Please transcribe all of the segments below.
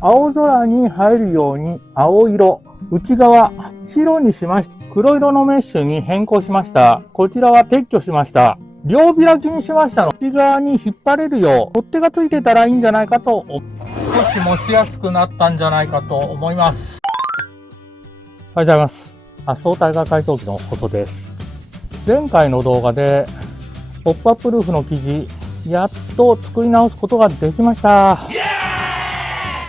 青空に入るように青色、内側白にしました。黒色のメッシュに変更しました。こちらは撤去しました。両開きにしましたので、内側に引っ張れるよう取っ手がついてたらいいんじゃないかと、少し持ちやすくなったんじゃないかと思います。おはようございます。発想体が改装機の細です。前回の動画でポップアップルーフの生地やっと作り直すことができました。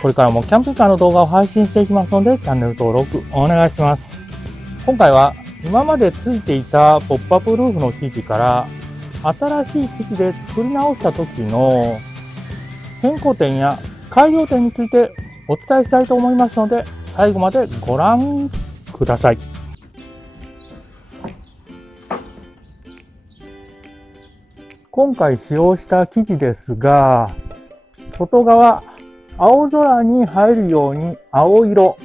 これからもキャンピングカーの動画を配信していきますのでチャンネル登録お願いします。今回は今までついていたポップアップルーフの生地から新しい生地で作り直した時の変更点や改良点についてお伝えしたいと思いますので最後までご覧ください。今回使用した生地ですが、外側青空に入るように青色、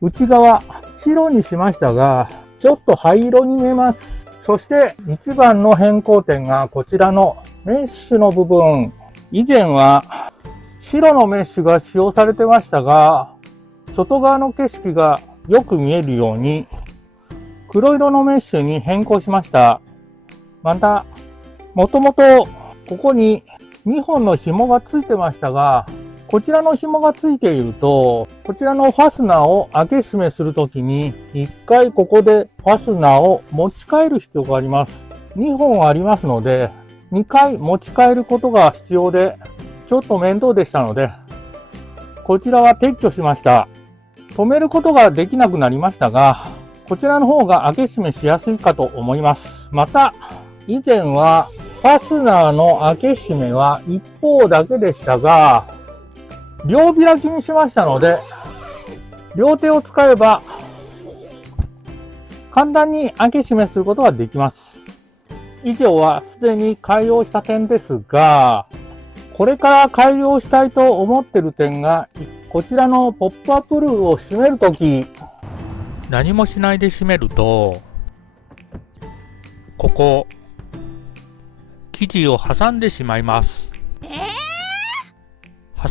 内側白にしましたがちょっと灰色に見えます。そして一番の変更点がこちらのメッシュの部分。以前は白のメッシュが使用されてましたが、外側の景色がよく見えるように黒色のメッシュに変更しました。またもともとここに2本の紐がついてましたが、こちらの紐がついていると、こちらのファスナーを開け閉めするときに、1回ここでファスナーを持ち帰る必要があります。2本ありますので、2回持ち帰ることが必要で、ちょっと面倒でしたので、こちらは撤去しました。止めることができなくなりましたが、こちらの方が開け閉めしやすいかと思います。また、以前はファスナーの開け閉めは一方だけでしたが、両開きにしましたので、両手を使えば簡単に開け閉めすることができます。以上はすでに改良した点ですが、これから改良したいと思っている点が、こちらのポップアップルーフを閉めるとき、何もしないで閉めると、ここ生地を挟んでしまいます。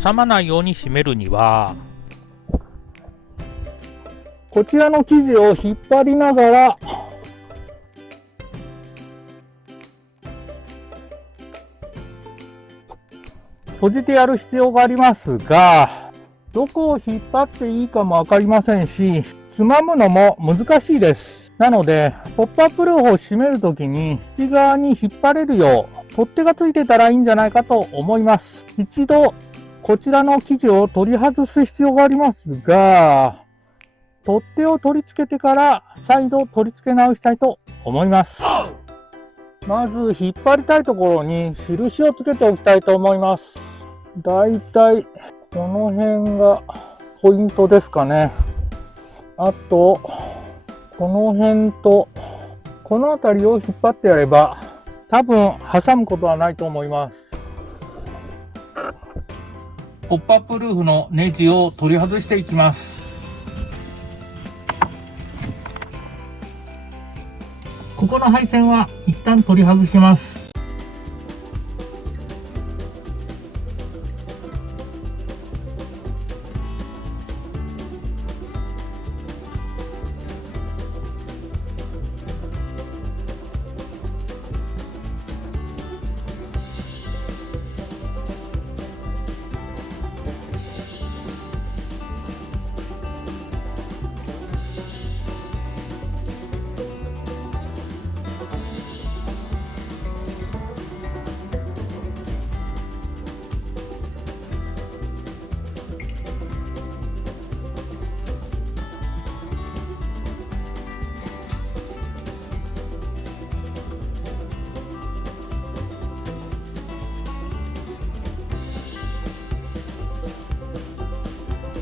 挟まないように閉めるには、こちらの生地を引っ張りながら閉じてやる必要がありますが、どこを引っ張っていいかもわかりませんし、つまむのも難しいです。なので、ポップアップルーフを閉めるときに内側に引っ張れるよう取っ手がついてたらいいんじゃないかと思います。一度こちらの生地を取り外す必要がありますが、取っ手を取り付けてから再度取り付け直したいと思います。まず引っ張りたいところに印をつけておきたいと思います。だいたいこの辺がポイントですかね。あとこの辺とこの辺りを引っ張ってやれば多分挟むことはないと思います。ポップアップルーフのネジを取り外していきます。ここの配線は一旦取り外します。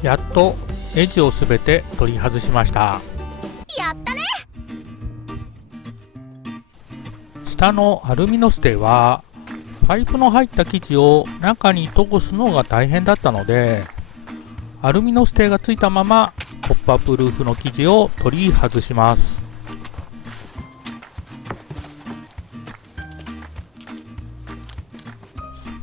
やっとネジをすべて取り外しました。やったね。下のアルミのステはパイプの入った生地を中に通すのが大変だったので、アルミのステがついたままポップアップルーフの生地を取り外します。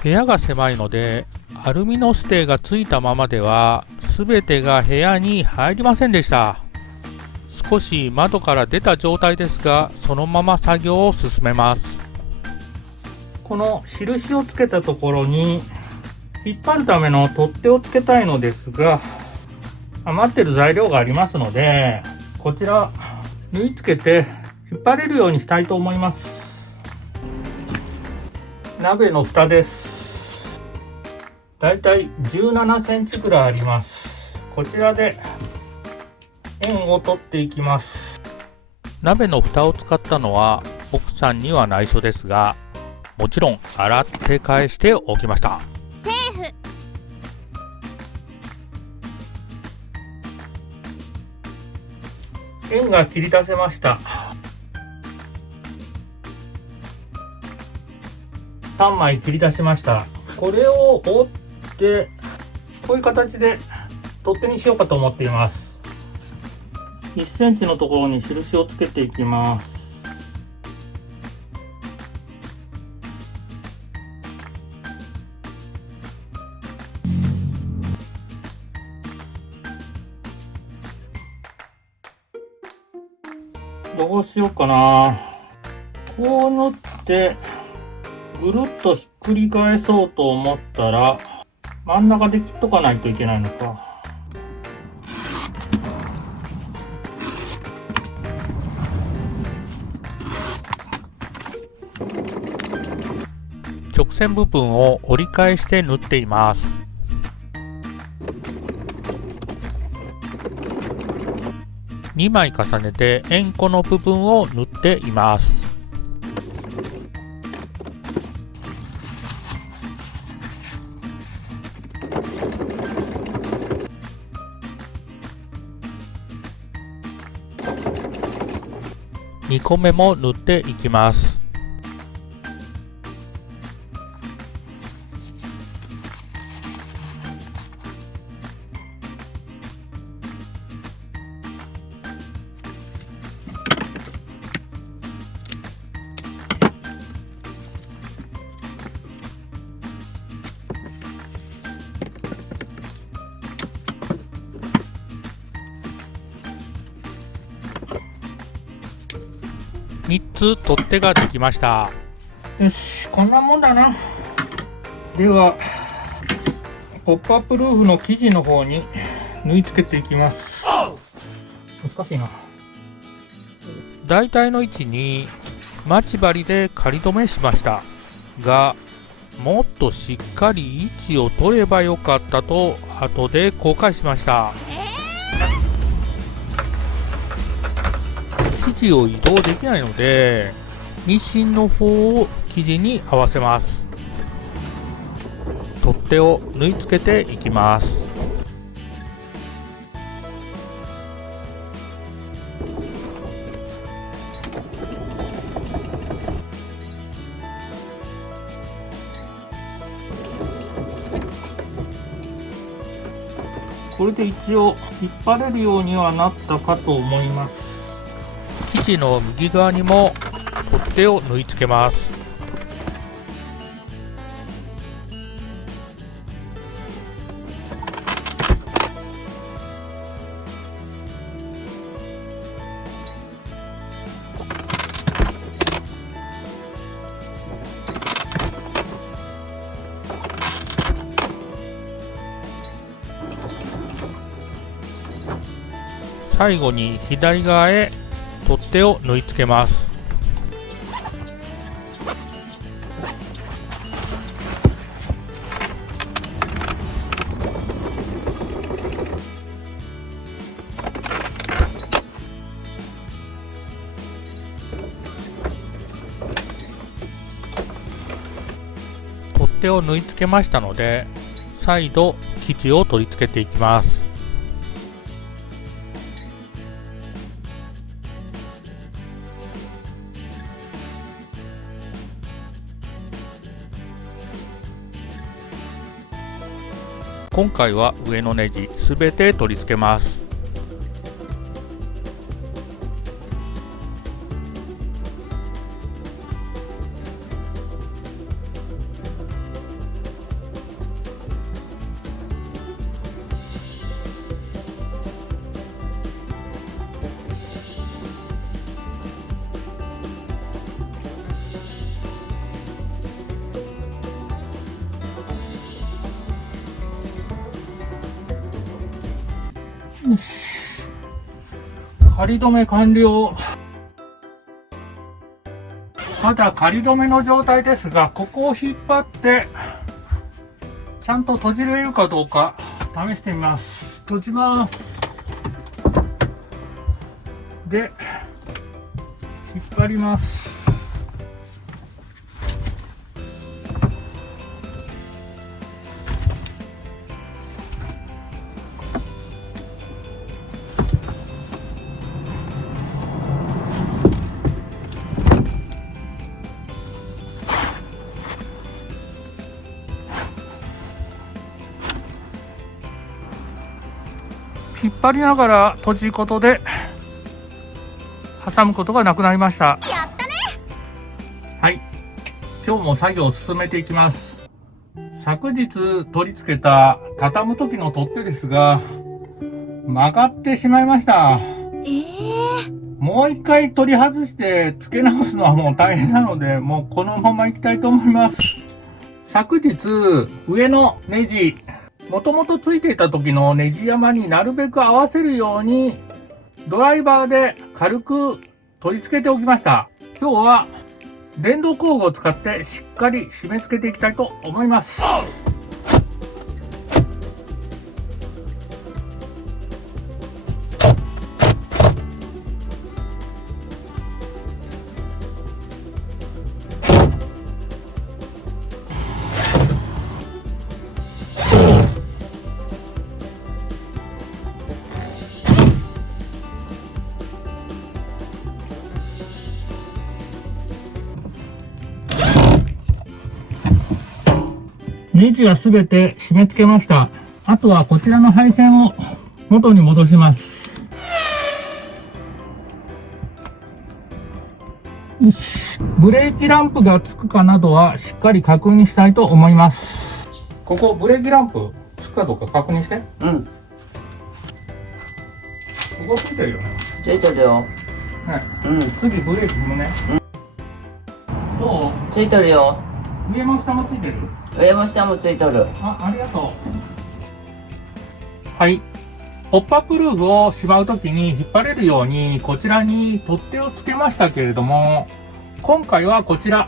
部屋が狭いのでアルミのステーがついたままでは全てが部屋に入りませんでした。少し窓から出た状態ですが、そのまま作業を進めます。この印をつけたところに引っ張るための取っ手をつけたいのですが、余ってる材料がありますので、こちら縫い付けて引っ張れるようにしたいと思います。鍋の蓋です。だいたい17センチぐらいあります。こちらで円を取っていきます。鍋の蓋を使ったのは奥さんには内緒ですが、もちろん洗って返しておきました。セーフ。円が切り出せました。3枚切り出しました。これを折ってこういう形で取っ手にしようかと思っています。1センチのところに印をつけていきます。どうしようかな。こう縫ってぐるっとひっくり返そうと思ったら真ん中で切っとかないといけないのか。直線部分を折り返して縫っています。2枚重ねて円弧の部分を縫っています。2個目も縫っていきます。3つ取っ手ができました。よし、こんなもんだな。ではポップアップルーフの生地の方に縫い付けていきます。難しいな。大体の位置に待ち針で仮止めしましたが、もっとしっかり位置を取ればよかったと後で後悔しました。生地を移動できないのでミシンの方を生地に合わせます。取っ手を縫い付けていきます。これで一応引っ張れるようにはなったかと思います。生地の右側にも取っ手を縫い付けます。最後に左側へ取っ手を縫い付けます。取っ手を縫い付けましたので、再度生地を取り付けていきます。今回は上のネジすべて取り付けます。よし。仮止め完了。まだ仮止めの状態ですが、ここを引っ張ってちゃんと閉じれるかどうか試してみます。閉じます。で、引っ張ります。引っ張りながら閉じることで挟むことがなくなりました。やったね。はい、今日も作業を進めていきます。昨日取り付けた畳む時の取っ手ですが曲がってしまいました。もう一回取り外して付け直すのはもう大変なので、もうこのままいきたいと思います。昨日上のネジ、もともとついていた時のネジ山になるべく合わせるようにドライバーで軽く取り付けておきました。今日は電動工具を使ってしっかり締め付けていきたいと思います。ネジはすべて締め付けました。あとはこちらの配線を元に戻します。よし。ブレーキランプがつくかなどはしっかり確認したいと思います。ここブレーキランプつくかどうか確認して。うん。ここついてるよね。ついてるよ。ね。うん。次ブレーキ踏むね。どう？ついてるよ。上も下もついてる？上も下もついてる。ありがとう。はい。ポップアップルーフをしまうときに引っ張れるようにこちらに取っ手をつけましたけれども、今回はこちら。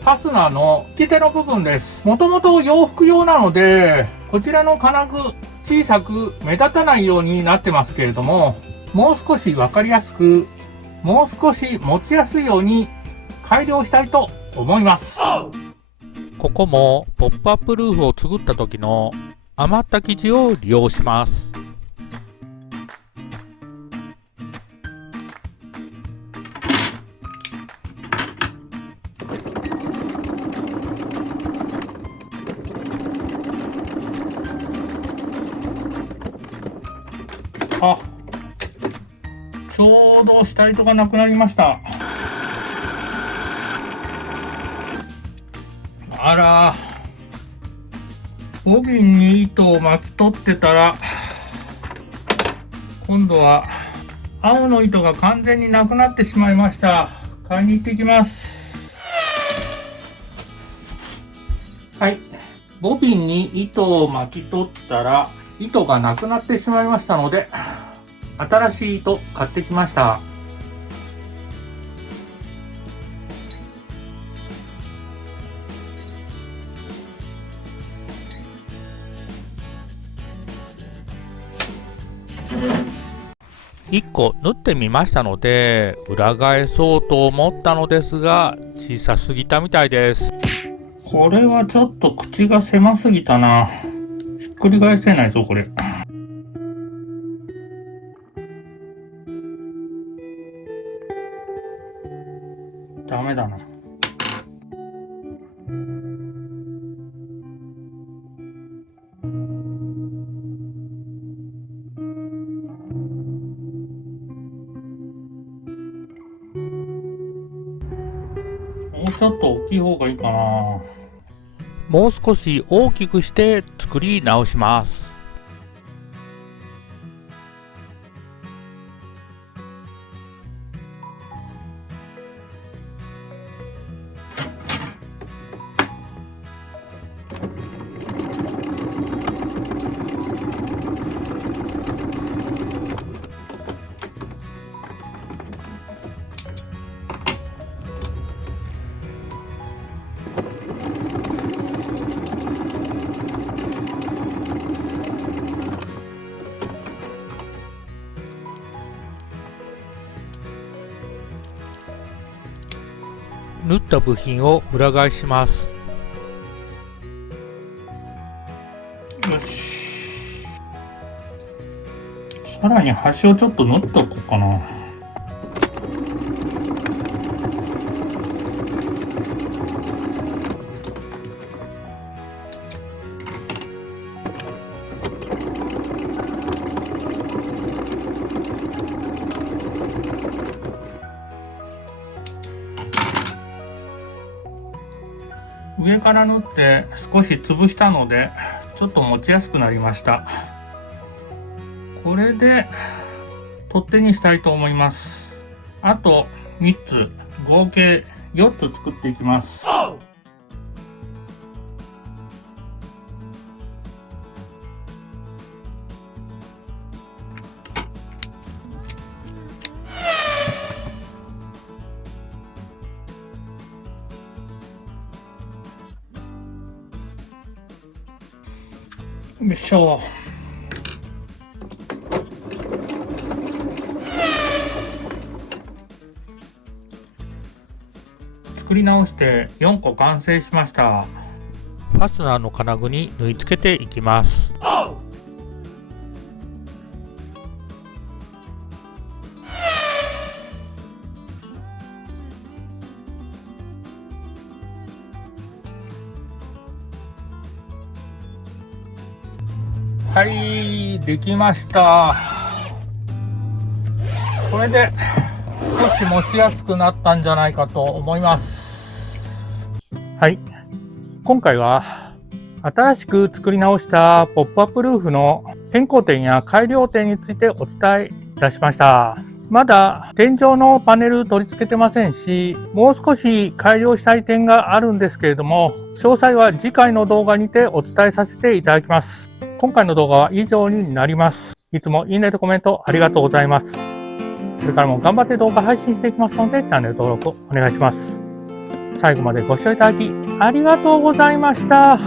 ファスナーの引き手の部分です。もともと洋服用なので、こちらの金具小さく目立たないようになってますけれども、もう少しわかりやすく、もう少し持ちやすいように改良したいと思います。ここもポップアップルーフを作った時の余った生地を利用します。あ、ちょうど下糸がなくなりました。あら、ボビンに糸を巻き取ってたら、今度は青の糸が完全になくなってしまいました。買いに行ってきます。はい、ボビンに糸を巻き取ったら糸がなくなってしまいましたので、新しい糸買ってきました。1個縫ってみましたので裏返そうと思ったのですが小さすぎたみたいです。これはちょっと口が狭すぎたな。ひっくり返せないぞこれ。ダメだな。もうちょっと大きい方がいいかな。もう少し大きくして作り直します。た部品を裏返します。よし。さらに端をちょっと縫っておこうかな。上から縫って少し潰したのでちょっと持ちやすくなりました。これで取っ手にしたいと思います。あと3つ合計4つ作っていきます。よいしょ。作り直して4個完成しました。ファスナーの金具に縫い付けていきます。はい、できました。これで少し持ちやすくなったんじゃないかと思います。はい、今回は新しく作り直したポップアップルーフの変更点や改良点についてお伝えいたしました。まだ天井のパネル取り付けてませんし、もう少し改良したい点があるんですけれども、詳細は次回の動画にてお伝えさせていただきます。今回の動画は以上になります。いつもいいねとコメントありがとうございます。これからも頑張って動画配信していきますので、チャンネル登録をお願いします。最後までご視聴いただきありがとうございました。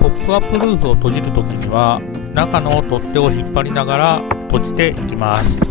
ポップアップルーフを閉じるときには中の取っ手を引っ張りながら閉じていきます。